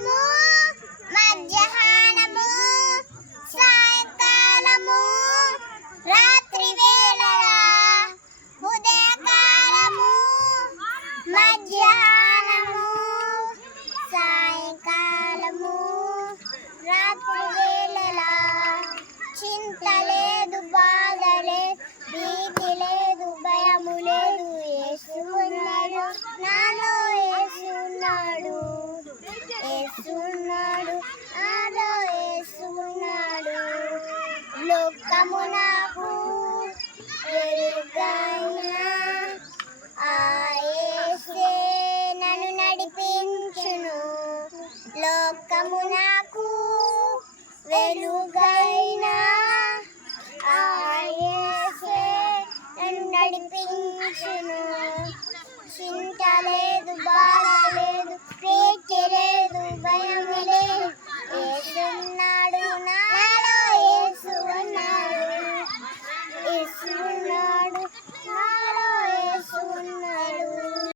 ఉదయకాలము మధ్యాహ్నము సాయంకాలము రాత్రి వేళలా ఉదయకాలము మధ్యాహ్నము సాయంకాలము రాత్రి వేళలా చింత లేదు బాధ లేదు భీతి లేదు భయము లేదు యేసు ఉన్నాడు నాలో యేసు ఉన్నాడు యేసు ఉన్నాడు నాలో యేసు ఉన్నాడు లోకము నాకు వెలుగైనా ఆ యేసే నన్ను నడిపించును లోకము నాకు వెలుగైనా ఆ యేసే నన్ను నడిపించును చింత లేదు బాధ లేదు ప్రీతి లేదు